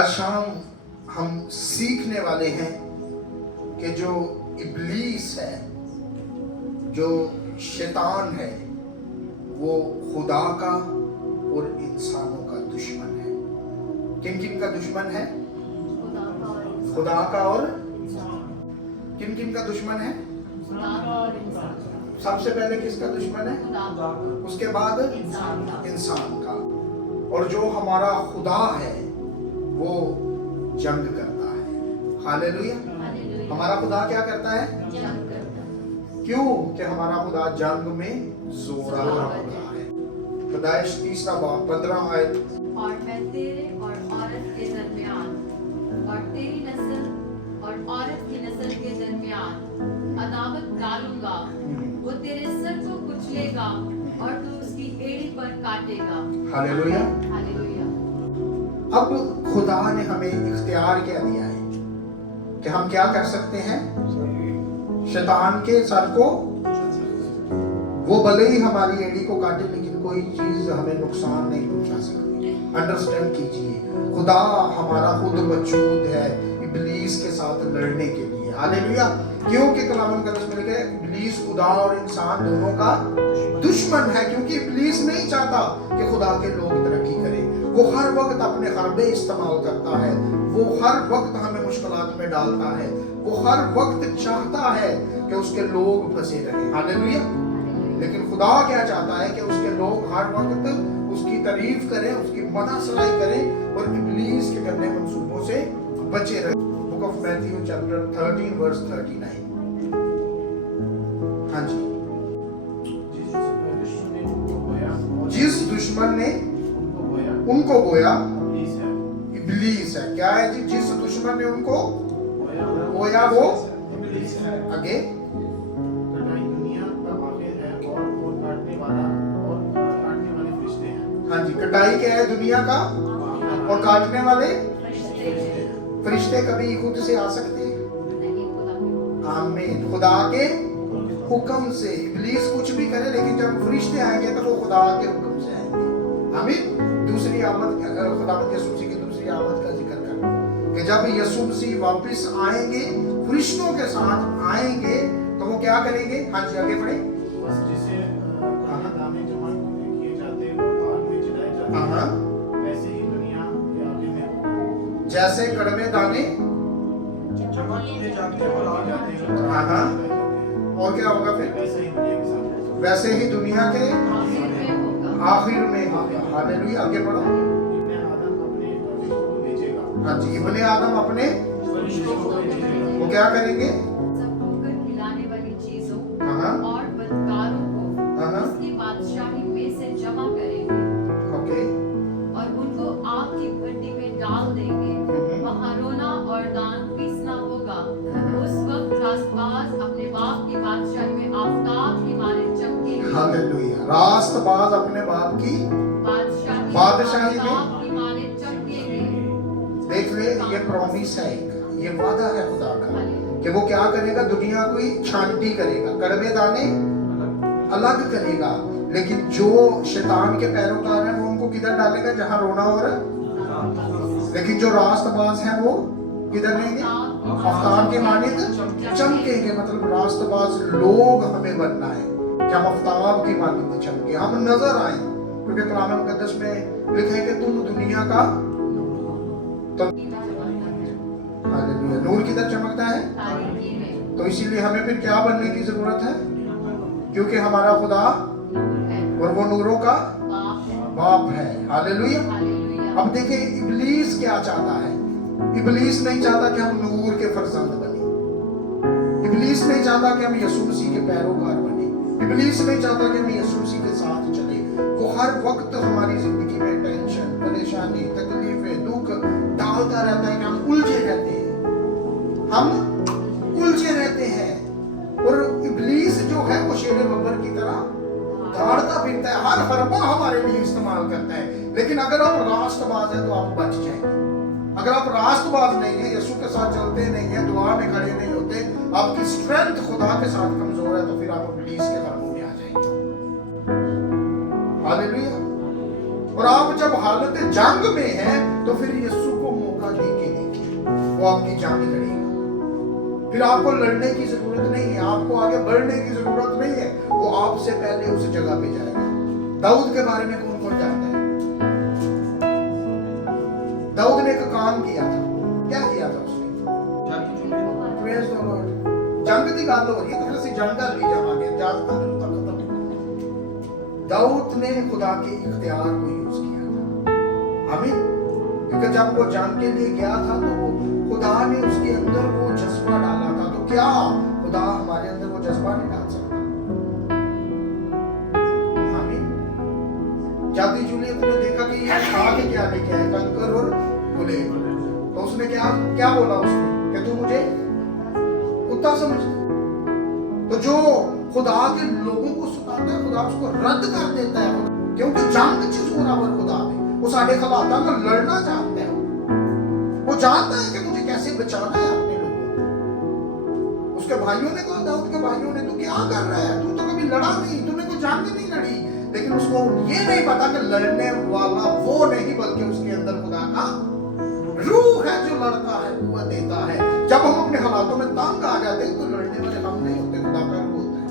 आज शाम हम सीखने वाले हैं कि जो इब्लीस है, जो शैतान है, वो खुदा का और इंसानों का दुश्मन है। किन किन का दुश्मन है? खुदा का और किन किन का दुश्मन है? सबसे पहले किसका दुश्मन है? उसके बाद इंसान का। और जो हमारा खुदा है वो जंग करता है। हालेलुया। हमारा खुदा क्या करता है? क्यों? कि हमारा खुदा जंग में जोरा होता है। पैदाइश 3 बाब 15 आयत। और मैं तेरे और औरत के दरमियान और तेरी नस्ल और औरत की नस्ल के दरमियान अदावत डालूंगा, वो तेरे सर को कुचलेगा और तू उसकी एड़ी पर काटेगा। हालेलुया। हालेलुया। अब खुदा ने हमें इख्तियार क्या दिया है कि हम क्या कर सकते हैं? शैतान के सर को, वो भले ही हमारी एड़ी को काटे लेकिन कोई चीज हमें नुकसान नहीं पहुंचा सकती। अंडरस्टैंड कीजिए, खुदा हमारा खुद मौजूद है इब्लीस के साथ लड़ने के लिए। हालेलुया। क्योंकि कलाम मुकद्दस में लिखा है इब्लीस खुदा और इंसान दोनों का दुश्मन है। क्योंकि इब्लीस नहीं चाहता कि खुदा के लोग तरक्की करें। वो हर वक्त अपने हरबे इस्तेमाल करता है, वो हर वक्त हमें मुश्किलात में डालता है, वो हर वक्त चाहता है कि उसके लोग फंसे रहें। हालेलुया। लेकिन खुदा क्या चाहता है कि उसके लोग हर वक्त उसकी तारीफ करें, उसकी मदद सराई करें और इब्लीस के गंदे मंसूबों से बचे रहें। Book of Matthew chapter 13 verse 39। हाँ जी। जिस दुश्मन ने उनको बोया इब्लीस है। क्या है जी? जिस दुश्मन ने उनको बोया वो आगे हाँ जी। कटाई क्या है? दुनिया का और काटने वाले फरिश्ते कभी खुद से आ सकते हैं? आमीन। खुदा के हुक्म से। इब्लीस कुछ भी करे लेकिन जब फरिश्ते आएंगे तो वो खुदा के हुक्म से आएंगे। आमीन। दूसरी आमद, खुदावंद यीशु मसीह की दूसरी आमद का जिक्र कर कि जब यीशु मसीह वापस आएंगे, फरिश्तों के साथ आएंगे तो वो क्या करेंगे? हाँ जी, आगे बढ़े। जैसे कड़वे दाने हाँ, और क्या होगा फिर? वैसे ही दुनिया के आखिर में होगा। हालेलुया। आगे बढ़ो। हाँ जी। इब्ने आदम अपने वो क्या करेंगे? सब ठोकर खिलाने वाली चीजों और बदकारों को उसकी बादशाही में से जमा करेंगे। ओके। और उनको आग की भट्टी में डाल देंगे। वहाँ रोना और दांत पीसना होगा। उस वक्त रास्तबाज अपने बाप की बादशाही में आफताब की माने चमकेंगे। हालेलुया। रास्तबाज अपने बाप की बादशाही में माने चमकेंगे। देख ले, ये प्रॉमिस है, ये वादा है खुदा का कि वो क्या करेगा? दुनिया को ही छांटी करेगा, कड़वे दाने अलग करेगा। लेकिन जो शैतान के पैरोकार हैं वो उनको किधर डालेगा? जहां रोना हो रहा है। लेकिन जो रास्तबाज हैं वो किधर रहेंगे? अफ्ताब के मानिंद चमकेंगे। मतलब रास्तबाज लोग हमें बनना है कि हम अफ्ताब की मानिंद चमके, हम नजर आए। क्योंकि कलाम मुकद्दस में लिखा है कि तुम दुनिया का हालेलुया नूर किधर चमकता है। तो इसीलिए हमें फिर क्या बनने की जरूरत है? क्योंकि हमारा खुदा और वो नूरों का बाप है। हालेलुया। अब देखिए इब्लीस क्या चाहता है। इब्लीस नहीं चाहता कि हम नूर के फर्जंद बने। इब्लीस नहीं चाहता कि हम यीशु मसीह के पैरोकार बने। इब्लीस नहीं चाहता कि हम यीशु मसीह के साथ चले। वो हर वक्त हमारी जिंदगी में टेंशन, परेशानी, तकलीफें, दुख डालता रहता है कि हम उलझे रहते हैं। हम उलझे रहते हैं। और इब्लीस जो है वो शेर बब्बर की तरह दौड़ता फिरता है, हर हरबा हमारे लिए इस्तेमाल करता है। लेकिन अगर आप रास्तबाज हैं तो आप बच जाएंगे। अगर आप रास्तबाज नहीं है, यीशु के साथ चलते नहीं है, दुआ में खड़े नहीं होते, आपकी स्ट्रेंथ खुदा के साथ कमजोर है, तो फिर आप इब्लीस के काबू में आ जाएंगे। हालेलुया। और आप जब हालत जंग में हैं तो फिर यीशु को मौका वो आपकी जंग लड़ेगा। फिर आपको लड़ने की जरूरत नहीं है, आपको आगे बढ़ने की जरूरत नहीं है, वो आपसे पहले उस जगह पे जाएगा। दाऊद के बारे में कौन कौन जानता है? दाऊद ने एक काम किया था। क्या किया था उसने? Praise the Lord। जंग की गल हो रही है, तो जंग ली जावांगे। दाऊद ने खुदा के इख्तियार को यूज किया था। आमीन। क्योंकि जब वो जंग के लिए गया था तो खुदा ने उसके अंदर वो जज्बा डाला था। तो क्या खुदा हमारे अंदर वो जज्बा नहीं डाल सकता? आमीन। जाती जूलियत ने देखा कि ये खा के क्या लेके आए, कंकर और गुलेल। तो उसने क्या बोला उसने कि तू मुझे कुत्ता समझता। तो जो खुदा के लोगों को सताता है, खुदा उसको रद्द कर देता है। क्योंकि जंग च जोरावर खुदा है, वो साढ़े खलाता में लड़ना चाहता है। वो जानता है कि मुझे कैसे बचाना है अपने लोगों को। उसके भाइयों ने कहा, दाऊद के भाइयों ने, तू क्या कर रहा है? तू तो कभी लड़ा नहीं, तूने कोई जंग नहीं लड़ी। लेकिन उसको ये नहीं पता कि लड़ने वाला वो नहीं, बल्कि उसके अंदर खुदा का रूह है जो लड़ता है, कुव्वत देता है। जब हम अपने हालातों में तंग आ जाते हैं तो लड़ने वाले हम नहीं होते, खुदा का रूह होता है।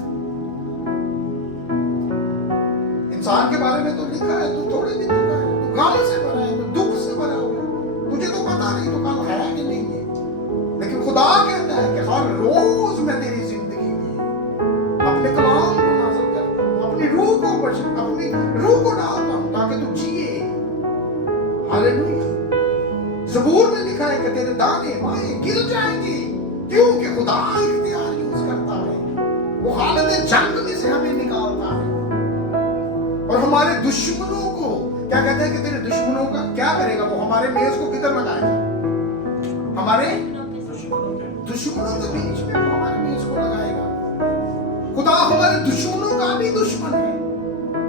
इंसान के बारे में तो लिखा है, तू थोड़े दिन का है, तू गम से भरा है, तू दुख से भरा हुआ है, तुझे तो पता नहीं तो कल है कि नहीं है। लेकिन खुदा कहता है कि हर रोज मैं तेरी जिंदगी में अपने कलाम को नाज़िल करता हूं, अपनी रूह को डालता हूं ताकि तू जिए। हालेलुया। ज़बूर में लिखा है कि तेरे दाने बाएं गिर जाएंगे, क्योंकि खुदा इख्तियार यूज करता है। वो हालत जंग में से हमें निकालता है। और हमारे दुश्मनों को क्या कहते हैं कि तेरे दुश्मनों का क्या करेगा? वो हमारे मेज को किधर लगाएगा? हमारे दुश्मनों के बीच में वो हमारे मेज को लगाएगा। खुदा हमारे दुश्मनों का भी दुश्मन है।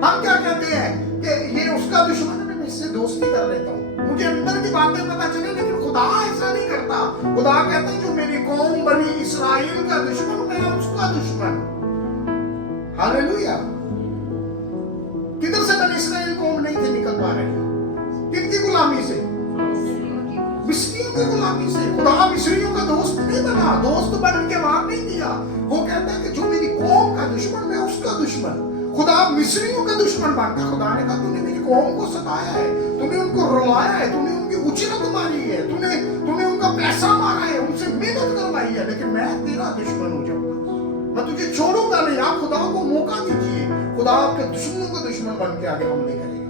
हम क्या कहते हैं कि ये उसका दुश्मन है, मैं इससे दोस्ती कर लेता हूँ, मुझे अंदर की बातें पता चले। लेकिन खुदा ऐसा नहीं करता। खुदा कहते हैं जो मेरी कौम बनी इस्राएल का दुश्मन, मैं उसका दुश्मन। हालेलुया। किधर से बनी इस्राएल कौम नहीं थे निकल पा रही? किनकी गुलामी से? मिस्रियों की गुलामी से। खुदा मिस्रियों का दोस्त नहीं बना, दोस्त बन के मार नहीं दिया। वो कहता है कि जो मेरी कौम का दुश्मन, मैं उसका दुश्मन। खुदा मिस्रियों का दुश्मन बनता। खुदा ने कहा तूने मेरी कौम को सताया है, तूने उनको रुलाया है, तूने उनकी उजरत मारी है, तूने उनका पैसा मारा है, उनसे मेहनत करवाई है, लेकिन मैं तेरा दुश्मन हो जाऊंगा, मैं तुझे छोड़ूंगा नहीं। आप खुदा को मौका दीजिए, खुदा आपके दुश्मनों का दुश्मन बन के आगे हमले करेगा।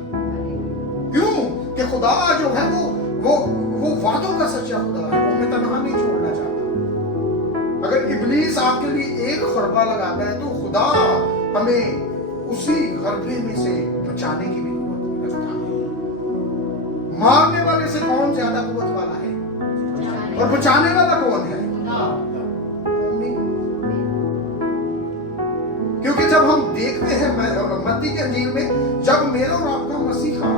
क्यों? कि खुदा जो है वो वादों का सच्चा खुदा है, वो हमें तन्हा नहीं छोड़ना चाहता। अगर इब्लीस आपके लिए एक खरबा लगाता है तो खुदा हमें उसी खरबे में से बचाने की भी कुव्वत रखता है। मारने वाले से कौन ज्यादा कुव्वत वाला है? और बचाने वाला कौन है? क्योंकि जब हम देखते हैं मत्ती के अंजील में, जब मेरा और आपका मसीहा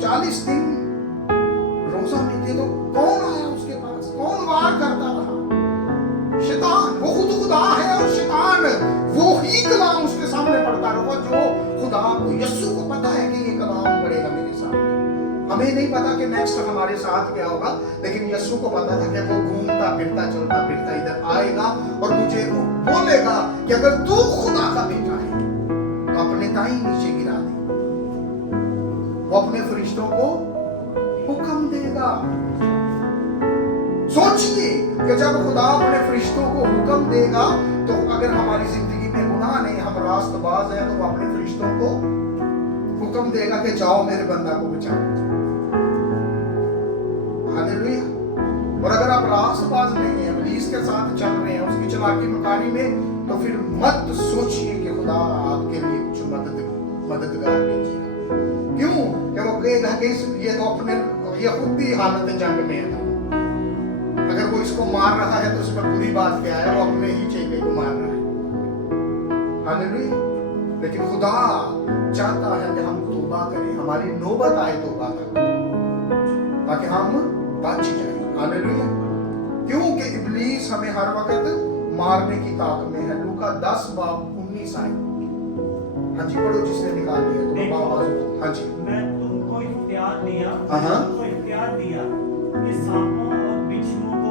40 दिन रोजा नहीं थे तो कौन आया उसके पास? कौन वार करता रहा? शैतान। वो खुद खुदा है और शैतान वो ही कलाम उसके सामने पढ़ता रहा जो खुदा को, यीशु को पता है कि ये कलाम पढ़ेगा मेरे सामने। हमें नहीं पता कि नेक्स्ट हमारे साथ क्या होगा, लेकिन यीशु को पता था कि वो घूमता फिरता चलता फिरता इधर आएगा और मुझे बोलेगा कि अगर तू खुदा का बेटा है तो अपने ताई नीचे गिरा दे। वो अपने फरिश्तों को हुक्म देगा। सोचिए कि जब खुदा अपने फरिश्तों को हुक्म देगा तो अगर हमारी जिंदगी में गुनाह नहीं, हम रास्तबाज हैं, तो वो अपने फरिश्तों को हुक्म देगा कि जाओ मेरे बंदा को बचाओ। हालेलुया। और अगर आप रास्तबाज नहीं हैं, इब्लीस के साथ चल रहे हैं उसकी चालाकी मकारी में, तो फिर मत सोचिए कि खुदा आपके लिए कुछ मददगार भेजेगा। क्यों? कि वो कहेगा कि ये तो अपने ये खुद ही हालत जंग में है। अगर वो इसको मार रहा है तो उसमें बुरी बात क्या है? वो अपने ही चेले को मार रहा है। हालेलुया। लेकिन खुदा चाहता है कि हम तौबा करें, हमारी नौबत आए तौबा करने, ताकि हम बच जाएं। हालेलुया। क्योंकि इब्लीस हमें हर वक्त मारने की ताक में है। लूका 10:19 आए। हाँ जी पढ़ो, जिसने निकाल दिया तो। हाँ जी। मैं तुमको इख्तियार दिया कि सांपों और बिच्छुओं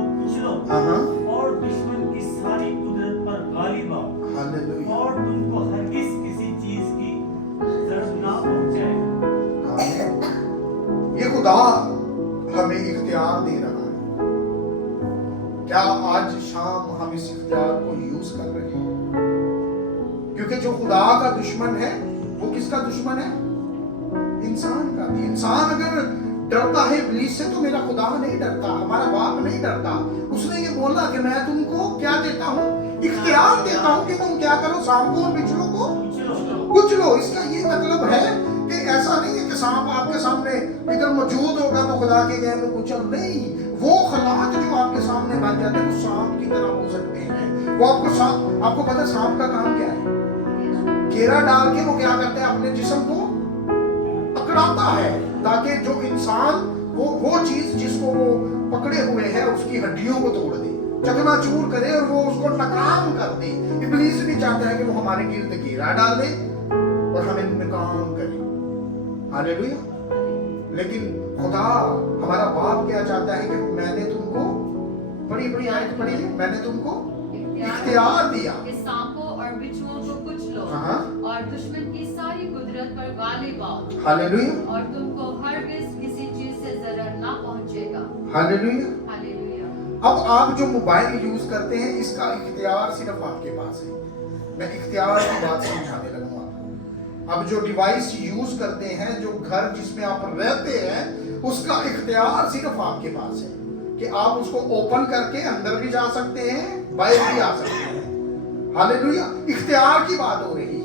हाँ, और दुश्मन की सारी कुदरत पर गालिब आओ हालेलुया, और तुमको हरगिज किसी चीज की जरूरत ना पहुंचाए। आमीन। ये खुदा हमें इख्तियार दे रहा है। क्या आज शाम हम इस इख्तियार को यूज कर रहे हैं? क्योंकि जो खुदा का दुश्मन है वो किसका दुश्मन है? इंसान का भी। इंसान अगर डरता है इब्लीस से तो मेरा खुदा नहीं डरता, हमारा बाप नहीं डरता। उसने ये बोला कि मैं तुमको क्या देता हूँ? इख्तियार देता हूँ कि तुम क्या करो, सांपों और बिच्छुओं को कुछ लो। इसका ये मतलब है कि ऐसा नहीं है कि सांप आपके सामने इधर मौजूद होगा तो खुदा के गए में कुचल नहीं। वो खलात जो आपके सामने बन जाते हैं वो सांप की तरह हो सकते हैं। वो आपको पता है सांप का काम क्या है? घेरा डाल के वो क्या करते हैं? अपने जिस्म को पकड़ाता है ताकि जो इंसान वो चीज जिसको वो पकड़े हुए है उसकी हड्डियों को तोड़ दे, चकनाचूर करे और वो उसको नाकाम कर दे। इब्लीस भी चाहता है कि वो हमारे गिर्द घेरा डाले और हमें नाकाम करे। हालेलुया। लेकिन खुदा हमारा बाप क्या चाहता है कि मैंने तुमको बड़ी आयत पढ़ी है, मैंने तुमको इख्तियार दिया कि सांपों और बिच्छुओं को कुछ लो हाँ। और दुश्मन की सारी कुदरत पर गालिब आओ हालेलुया, और तुमको हरगिज किसी चीज से जरर ना पहुंचेगा। हालेलुया। हालेलुया। अब आप जो मोबाइल यूज करते हैं इसका इख्तियार सिर्फ आपके पास है। मैं इख्तियार की बात समझाने लगूंगा आपको। अब जो डिवाइस यूज करते हैं, जो घर जिसमें आप रहते हैं, उसका इख्तियार सिर्फ आपके पास है कि आप उसको ओपन करके अंदर भी जा सकते हैं, बाहर भी आ सकते हैं। हालेलुया। इख्तियार की बात हो रही है।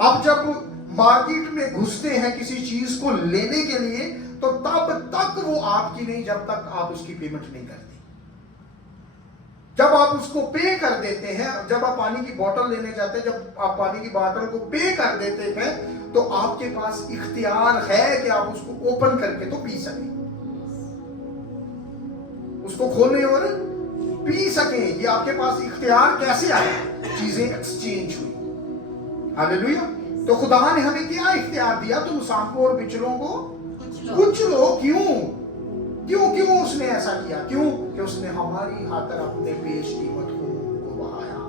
अब जब मार्केट में घुसते हैं किसी चीज को लेने के लिए तो तब तक वो आपकी नहीं जब तक आप उसकी पेमेंट नहीं करते। जब आप उसको पे कर देते हैं, जब आप पानी की बोतल लेने जाते हैं, जब आप पानी की बोतल को पे कर देते हैं तो आपके पास इख्तियार है कि आप उसको ओपन करके तो पी सकें, उसको खोलें और पी सकें। ये आपके पास इख्तियार कैसे आया? चीजें एक्सचेंज हुई। हालेलुया। तो खुदा ने हमें क्या इख्तियार दिया? तुम सांपों और बिच्छुओं को कुछ लो। क्यों उसने ऐसा किया? क्यों? कि उसने हमारी खातिर अपने बेशकीमत खून को बहाया।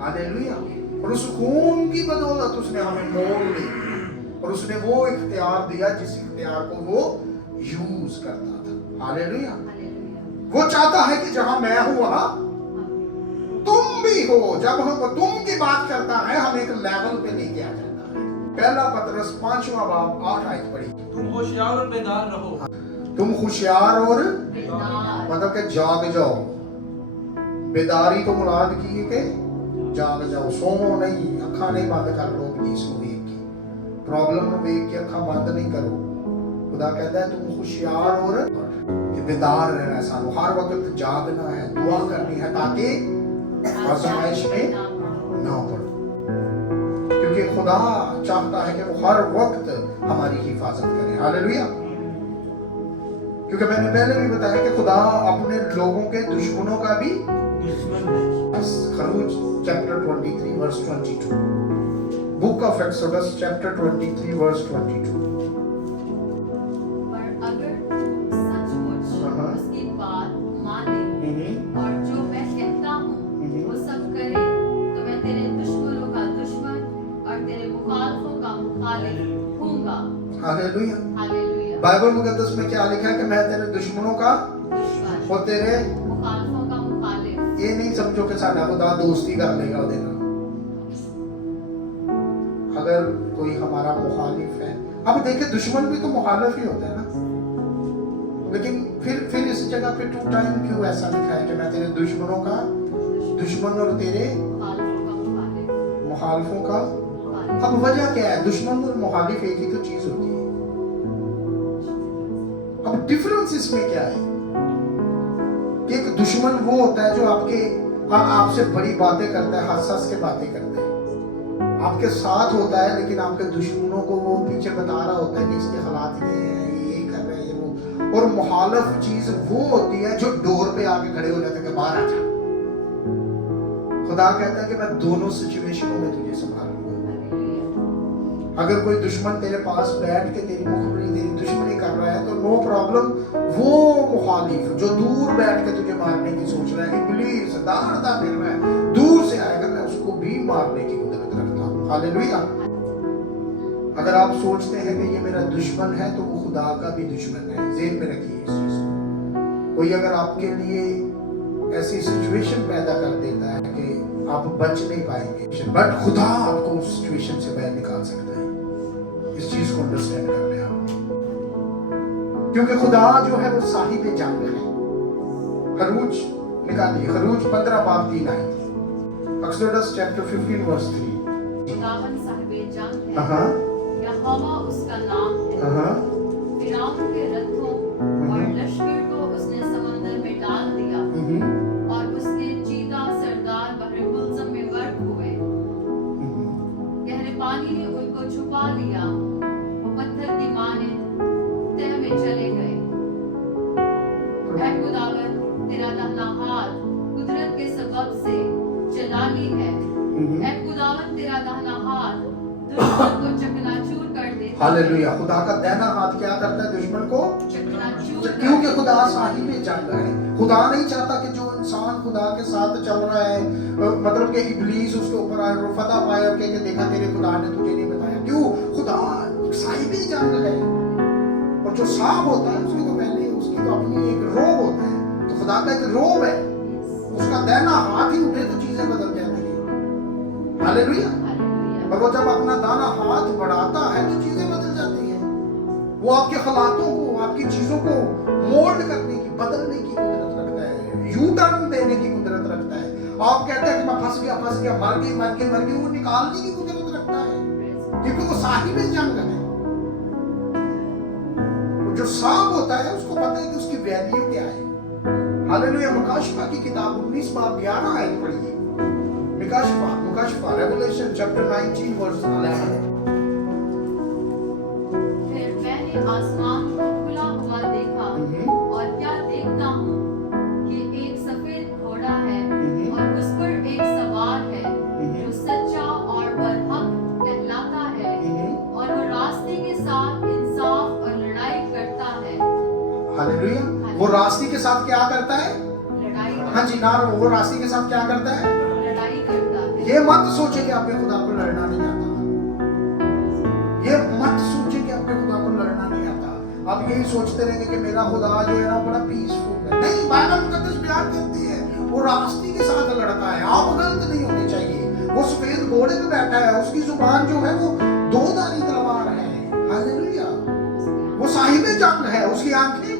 हालेलुया। और उस खून की बदौलत उसने हमें मोल ली और उसने वो इख्तियार दिया जिस इख्तियार को वो यूज करता था। हालेलुया। वो चाहता है कि जहां मैं हूं वहां तुम भी हो। जब हम तुम की बात करता है हम एक लेवल पे लेके आ जाता है। पहला पतरस 5वां बाब 8 आयत पढ़ी। तुम होशियार और बेदार रहो। तुम होशियार और बेदार। मतलब कि जाग जाओ। बेदारी तो मुराद की है कि जाग जाओ, सोमो नहीं, अखा नहीं बंद कर लो प्लीज देख के, प्रॉब्लम में देख के अखा बंद नहीं करो। खुदा कहता है तुम होशियार और बेदार रहना, सानो हर वक्त जागना है, दुआ करनी है ताकि आजमाइश में ना पड़ो। क्योंकि खुदा चाहता है कि वो हर वक्त हमारी हिफाजत करे। हालेलुया। क्योंकि मैंने पहले भी बताया कि खुदा अपने लोगों के दुश्मनों का भी दुश्मन है। खरूज chapter 23 verse 22, book of Exodus chapter 23 verse 22। पर अगर तुम सचमुच उसकी बात माने और जो मैं कहता हूँ वो सब करे तो मैं तेरे दुश्मनों का दुश्मन और तेरे मुखालिफों का मुखालिफ हूँगा। हालेलुया। हालेलुया। बाइबल मुकद्दस में क्या लिखा है कि मैं तेरे दुश्मनों का दुश्मन और तेरे, मुखालिफों का मुखालिफ। ये नहीं समझो कि साडा खुदा दोस्ती कर लेगा ਉਹਦੇ ਨਾਲ। अगर कोई हमारा मुखालिफ है, अब देखिए दुश्मन भी तो मुखालिफ ही होता है ना, लेकिन फिर इस जगह पे 2 टाइम क्यों ऐसा लिखा है कि मैं तेरे दुश्मनों का दुश्मन और तेरे मुखालिफों का मुखालिफ। मुखालिफों का। मुखालिफ। अब वजह क्या है? दुश्मन और मुखालिफ एक ही तो चीज होती है। अब डिफरेंस इसमें क्या है कि एक दुश्मन वो होता है जो आपसे बड़ी बातें करता है, हंस के बातें करता है, आपके साथ होता है, लेकिन आपके दुश्मनों को वो पीछे बता रहा होता है कि इसके हालात ये हैं, ये कर रहे हैं वो। और मुखालिफ चीज वो होती है जो डोर पे आके खड़े हो जाते हैं कि बाहर आ जा। खुदा कहता है कि मैं दोनों सिचुएशनों में तुझे संभालूंगा। अगर कोई दुश्मन तेरे पास बैठ के तेरी मुखबिरी, तेरी दुश्मनी कर रहा है तो नो प्रॉब्लम, वो मुखालिफ जो दूर बैठ के तुझे मारने की सोच रहा है, इब्लीस दांड़ता फिर रहा है, दूर से आएगा, मैं उसको भी मारने की कुदरत रखता हूँ। हालेलुया। अगर आप सोचते हैं कि ये मेरा दुश्मन है तो वो खुदा का भी दुश्मन है, ज़हन में रखिए इस चीज को। कोई अगर आपके लिए ऐसी सिचुएशन पैदा कर देता है कि आप बच नहीं पाएंगे, बट खुदा आपको उस सिचुएशन से बाहर निकाल सकता है। इस चीज को अंडरस्टैंड कर लें आप, क्योंकि खुदा जो है वो साहिब जंग है। खरूज निकालिए, खरूज 15 बाब 3 आयत, एक्सोडस चैप्टर 15 वर्स 3। खुदावन साहिब जंग है, हाँ यहोवा उसका नाम है। हाँ फिरौन के रथों और लश्कर को उसने समंदर में डाल दिया और उसके चीता सरदार बहर गुलजम में गर्क हुए। गहरे पानी ने उनको छुपा लिया, वो पत्थर की मानिंद तह में चले गए। ऐ खुदावन, तेरा दाहिना हाथ कुदरत के सबब से जलाली है। ऐ खुदावन, तेरा दाहिना हाथ दुश्मन को चकनाचूर कर देता है। हालेलुया। खुदा का दाहिना हाथ क्या करता है? दुश्मन को चकनाचूर कर क्योंकि खुदा साहिब जंग है। खुदा नहीं चाहता कि जो इंसान खुदा के साथ चल रहा है, मतलब कि इब्लीस उसके ऊपर आए और फतह पाए और कहे देखा तेरे खुदा ने तुझे नहीं बताया। क्यों? खुदा साहिब जंग है। और जो सांप होता है उसकी तो पहले उसकी तो अपनी एक रोब होता है, तो खुदा का एक रोब है, उसका दाहिना हाथ ही उठे तो चीजें बदल जाती है। हालेलुया। और वो जब अपना दाना हाथ बढ़ाता है तो चीजें बदल जाती हैं। वो आपके हालातों को, आपकी चीजों को मोल्ड करने की, बदलने की कुदरत रखता है, यू टर्न देने की कुदरत रखता है। आप कहते हैं कि मैं फंस गया, मर गई, वो निकालने की कुदरत रखता है, क्योंकि वो साहिब जंग है। जो सांप होता है उसको पता है कि उसकी वैल्यू क्या है। हालेलुया। मुकाशफा की किताब 19 बाब 11 आयत पढ़िए। मुकाशफा रेवलेशन चैप्टर 19 वर्स 11। फिर मैंने आसमान को खुला हुआ देखा और क्या देखता हूँ कि एक सफेद घोड़ा है और उस पर एक सवार है जो सच्चा और बरहक कहलाता है और वो रास्ते के साथ इंसाफ और लड़ाई करता है। हालेलुया। वो रास्ते के साथ क्या करता है? लड़ाई। हाँ जी ना, वो रास्ते के साथ क्या करता है? लड़ाई करता है। ये मत सोचे कि आपके खुदा को लड़ना नहीं आता। ये मत सोचे कि आपके खुदा को लड़ना नहीं आता। आप यही सोचते रहेंगे कि मेरा खुदा जो है ना बड़ा पीसफुल है। नहीं, बाइबल मुकद्दस बयान करती है वो रास्ते के साथ लड़ता है। आप गलत नहीं होने चाहिए। वो सफेद घोड़े पे बैठा है, उसकी जुबान जो है वो दोधारी तलवार है। हालेलुया। वो साहिब जंग है, उसकी आंखें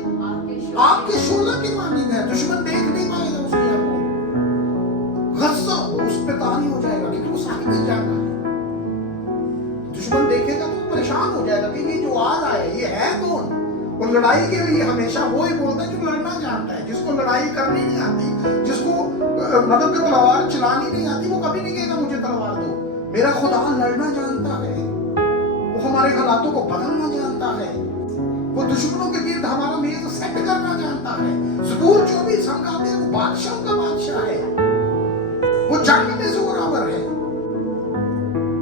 आपके शोला की मानिंद है। दुश्मन देख नहीं पाएगा उसकी आंखों को, गज़ब उस पे तारी हो जाएगा, क्योंकि वो साहिब जंग है। दुश्मन देखेगा तो परेशान हो जाएगा कि ये जो आ रहा है ये है कौन। और लड़ाई के लिए हमेशा वो ही बोलता है जो लड़ना जानता है, जिसको लड़ाई करनी नहीं आती, जिसको मतलब कि तलवार चलानी नहीं आती, वो कभी नहीं कहेगा मुझे तलवार दो। मेरा खुदा लड़ना जानता है, वो हमारे हालातों को बदलना जानता है, वो दुश्मनों के गिर्द हमारा मेज सेट करना जानता है। ज़बूर 24 हम गाते हैं वो बादशाह का बादशाह है, वो जंग में जोरावर है।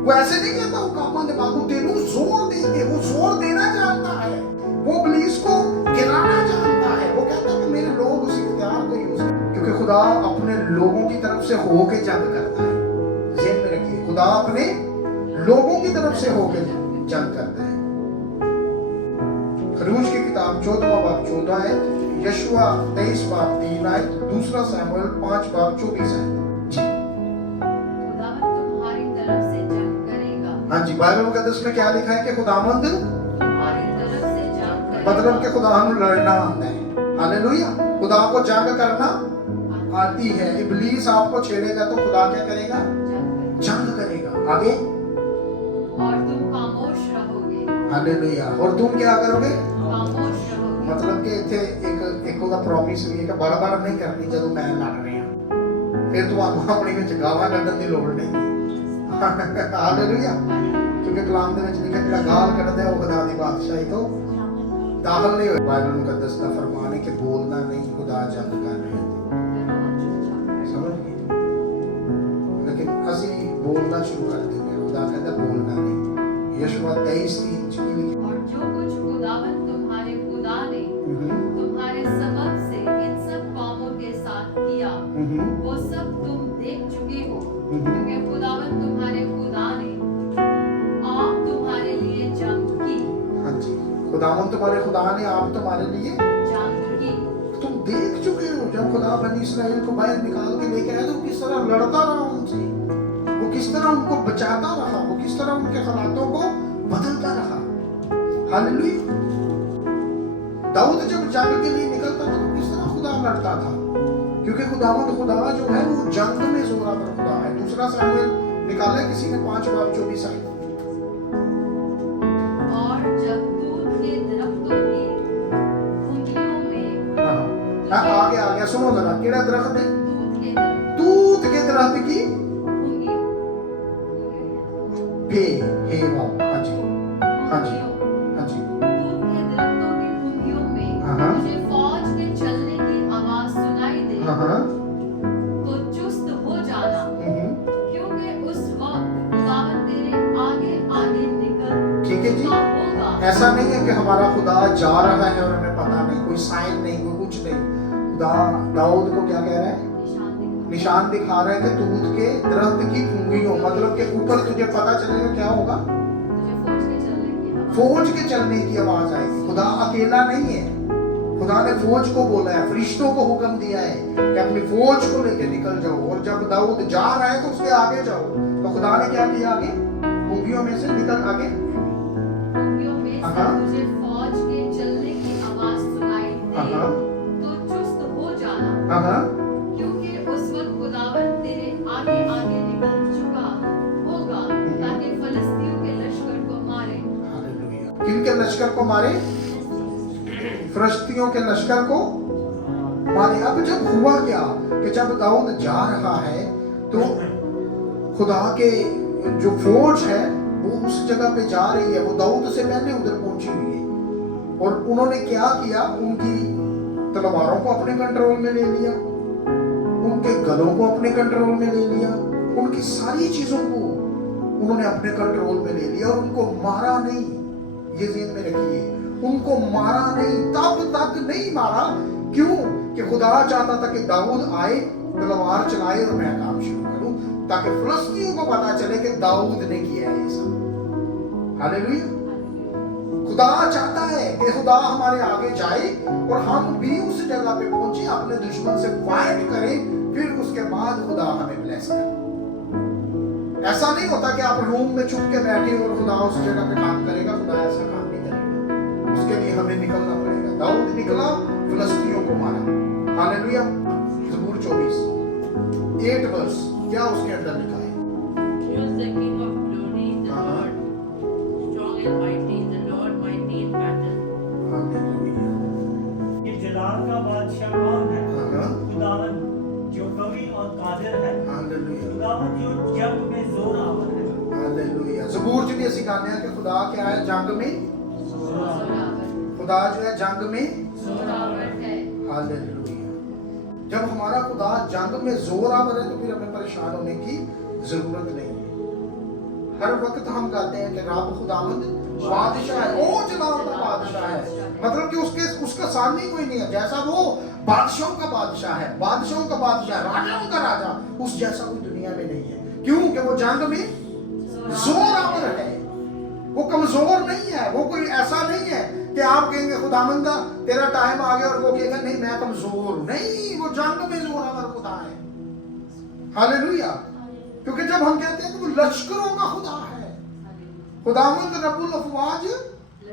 वो ऐसे नहीं कहता वो कामा ने बाबू तेनू जोर देंगे, वो जोर देना जानता है, वो इब्लीस को गिराना जानता है। वो कहता है कि मेरे लोग उस इख्तियार को यूज करें, क्योंकि खुदा अपने लोगों की तरफ से होके जंग करता है। ज़हन में रखिए, खुदा अपने लोगों की तरफ से होके जंग करता है। खरूज की किताब 14 बाब 14 है, यशुआ 23 बाब 3 आयत, दूसरा शमूएल 5 बाब 24 आयत। खुदावंद तुम्हारी तरफ से जंग करेगा। हाँ जी, बाइबल मुकद्दस में क्या लिखा है कि खुदावंद तुम्हारी तरफ से जंग करेगा। मतलब कि खुदा हम लड़ना आता है। हालेलुया। खुदा को जंग करना आती है। इब्लीस आपको छेड़ेगा तो खुदा क्या करेगा? जंग करेगा। आगे और तुम खामोश रहोगे। हालेलुया। और तुम क्या करोगे? खामोश रहोगे। मतलब कि इथे एक ਉਹਦਾ ਪ੍ਰੋਮਿਸ ਵੀ ਹੈ ਕਿ ਬੜ ਨਹੀਂ ਕਰਨੀ ਜਦੋਂ ਮੈਂ ਲੜ ਰਿਹਾ, ਫਿਰ ਤੁਹਾਨੂੰ ਆਪਣੀ ਵਿੱਚ ਗਾਲਾਂ ਕੱਢਣ ਦੀ ਲੋੜ ਨਹੀਂ। ਹਾਲੇਲੂਇਆ। ਕਿਉਂਕਿ ਕਲਾਮ ਦੇ ਵਿੱਚ ਲਿਖਿਆ ਜਿਹੜਾ ਗਾਲ ਕੱਢਦਾ ਉਹ ਖੁਦਾ ਦੀ ਬਾਦਸ਼ਾਹੀ ਤੋਂ ਦਾਖਲ ਨਹੀਂ ਹੋਇਆ। ਬਾਈਬਲ ਮੁਕੱਦਸ ਦਾ ਫਰਮਾਨ ਹੈ ਕਿ ਬੋਲਣਾ ਨਹੀਂ, ਖੁਦਾ ਜੰਗ ਕਰ ਰਿਹਾ ਹੈ। ਸਮਝ ਗਏ? लेकिन ਅਸੀਂ बोलना शुरू कर देंगे, खुदा कहता बोलना नहीं। यशुआ 23:3 और जो कुछ खुदावंद तुम्हारे खुदा ने तुम्हारे सबक तुम्हारे खुदा ने आप तुम्हारे लिए जान की। तुम देख चुके हो जब खुदा बनी इसराइल को बाहर निकाल के लेके आया तो किस तरह लड़ता रहा उनसे, वो किस तरह उनको बचाता रहा, वो किस तरह उनके हालातों को बदलता रहा। हालेलुया। दाऊद जब जंग के लिए निकलता था तो किस तरह खुदा लड़ता था, क्योंकि खुदा जो है वो जंग में जोरावर खुदा है। दूसरा शमूएल निकाला है किसी ने 5:24 आयत। और जब दूध के दरख्तों की फुंगियों में आ गया सुनो जरा, केड़ा दरख्त है? दूध के दूध के दरख्त की फुंगियों हाँ जी हाँ जी हाँ जी दूध के दरख्तों की फुंगियों में हाँ। तुझे फौज के चलने की आवाज सुनाई दे हाँ तो चुस्त हो जाना, क्योंकि उस वक्त खुदावंद तेरे आगे आगे निकल ठीक है जी। चुका होगा। ऐसा नहीं है कि हमारा खुदा जा रहा है और हमें पता नहीं, कोई साइन नहीं, कोई कुछ नहीं। खुदा दाऊद को क्या कह रहा है? निशान दिखा रहे हैं कि दूध के दरख्त की फुंगियों, मतलब के ऊपर तुझे पता चलेगा क्या होगा? तुझे फौज के चलने की आवाज आएगी। खुदा अकेला नहीं है, खुदा ने फौज को बोला है, फरिश्तों को हुक्म दिया है कि अपनी फौज को लेकर निकल जाओ। और जब दाऊद जा रहा है तो उसके आगे जाओ। तो खुदा ने क्या किया? आगे फुंगियों में से निकल आगे फुंगियों में से तुझे फौज के चलने की आवाज सुनाई दे तो चुस्त हो जाना, क्योंकि उस वक्त खुदावंद तेरे आगे आगे निकल चुका होगा ताकि फिलिस्तियों के लश्कर को मारे। हालेलुया। किनके लश्कर को मारे? फिलिस्तियों के लश्कर को मारे। अब जब हुआ क्या कि जब दाऊद जा रहा है तो खुदा के जो फौज है वो उस जगह पे जा रही है, वो दाऊद से पहले उधर पहुंची हुई है। और उन्होंने क्या किया? उनकी तलवारों को अपने कंट्रोल में ले लिया, उनके गलों को अपने कंट्रोल में ले लिया, उनकी सारी चीजों को उन्होंने अपने कंट्रोल में ले लिया और उनको मारा नहीं। ये ज़हन में रखिए, उनको मारा नहीं, तब तक नहीं मारा। क्यों? कि खुदा चाहता था कि दाऊद आए, तलवार चलाए और मैं काम शुरू करूं, ताकि फिलिस्तियों को पता चले कि दाऊद ने किया है ये सब। हालेलुया। खुदा चाहता है कि खुदा हमारे आगे जाए और हम भी उस जगह पे पहुंचे, अपने दुश्मन से फाइट करें, फिर उसके बाद खुदा हमें ब्लेस करे। ऐसा नहीं होता कि आप रूम में छुप के बैठे और खुदा उस जगह पे काम करेगा। खुदा ऐसा काम नहीं करेगा, उसके लिए हमें निकलना पड़ेगा। दाऊद निकला, फिलिस्तियों को मारा। हालेलुया। ज़बूर 24 8 वर्स, क्या उसके अंदर लिखा है? He was the King of glory, the Lord strong and mighty, the Lord mighty in battle. Hallelujah. ये जलाल का बादशाह कौन है? हाँ। खुदावंद जो कवि और कादिर है, हालेलुया। खुदावंद जो जंग में जोर आवर है। हालेलुया। ज़बूर च भी ਅਸੀਂ ਕਹਿੰਦੇ ਆ कि खुदा क्या है? जंग में, खुदा जो है जंग में जोरावर है। हालेलुया। जब हमारा खुदा जंग में जोर आवर है तो फिर हमें परेशान होने की जरूरत नहीं है। हर वक्त हम कहते हैं कि रब खुदावंद बादशाह है, ओ जलाल का बादशाह है, मतलब कि उसका सामने कोई नहीं है। जैसा वो बादशाहों का बादशाह है, बादशाहों का बादशाह, राजाओं का राजा, उस जैसा कोई दुनिया में नहीं है। क्यों? कि वो जंग में जोर आवर है, वो कमजोर नहीं है। वो कोई ऐसा नहीं है कि आप कहेंगे खुदावंदा तेरा टाइम आ गया और वो कहेगा नहीं मैं कमजोर नहीं। वो जंग में जोर आवर खुदा है। हालेलुया। क्योंकि जब हम कहते हैं कि वो लश्करों का खुदा है, खुदावंद रब्बुल अफवाज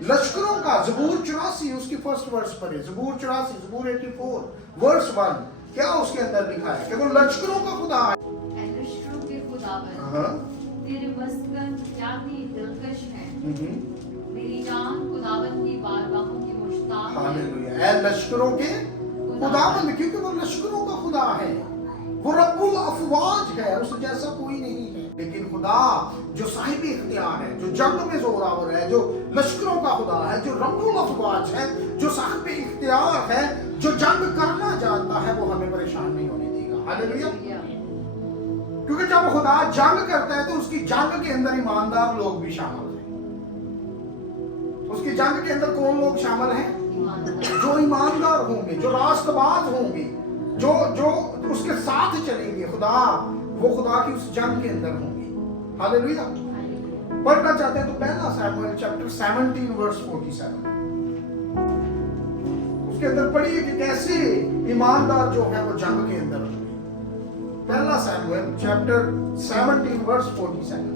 लश्करों का। ज़बूर 84 उसकी फर्स्ट वर्स पर है। ज़बूर 84 ज़बूर 84 वर्स 1 क्या उसके अंदर लिखा है? कि वो लश्करों का खुदा है। ऐ लश्करों के खुदावंद, हाँ। तेरे मस्कन क्या ही दिलकश है। मेरी जान खुदावंद की बारगाहों की मुश्ताक है। हालेलुया। ऐ लश्करों के खुदावंद, क्योंकि वो लश्करों का खुदा है, वो रब्बुल अफवाज है, उस जैसा कोई नहीं है। लेकिन खुदा जो साहिब इख्तियार है, जो जंग में जोरावर है, जो लश्करों का खुदा है, जो रब्बुल अफवाज है, जो साहिब इख्तियार है, जो जंग करना जानता है, वो हमें परेशान नहीं होने देगा। हालेलुया। क्योंकि जब खुदा जंग करता है तो उसकी जंग के अंदर ईमानदार लोग भी शामिल हैं। उसकी जंग के अंदर कौन लोग शामिल हैं? जो ईमानदार होंगे, जो रास्तबाज होंगे, जो उसके साथ चलेंगे। वो खुदा की उस जंग के अंदर होंगे। हालेलुया। पढ़ना चाहते हैं तो पहला शमूएल चैप्टर 17 वर्स 47 उसके अंदर पढ़िए कि कैसे ईमानदार जो है वो जंग के अंदर। पहला सैमुएल चैप्टर 17 वर्स 47।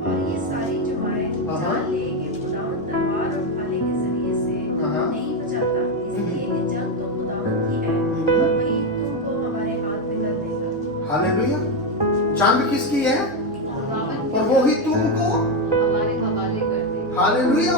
और ये सारी जुमाएं जान ले कि खुदावंद तलवार और भाले के जरिए से नहीं बचाता, इसलिए कि जंग तो खुदावंद की है और वही तुमको हमारे हाथ में कर देगा। हालेलुया। जंग किसकी है? खुदावंद और वो ही तुमको हमारे हवाले कर दे। हालेलुया।